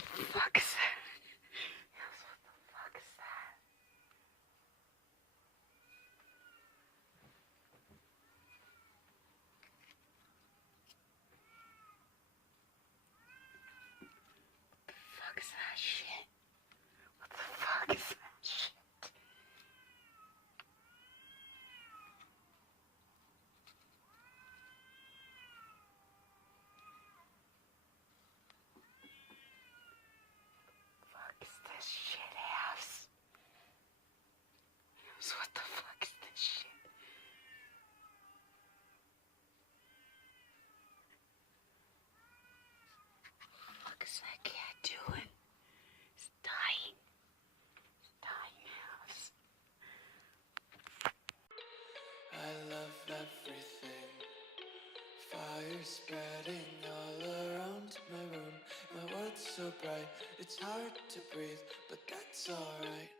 fuck is that? Yes, what the fuck is that? What the fuck is that shit? What the fuck is that shit? Fuck is this shit house? Yes, what the fuck is this shit? What is that cat doing? It's dying. It's dying house. I love everything. Fire spreading all around my room. My world's so bright, it's hard to breathe, but that's alright.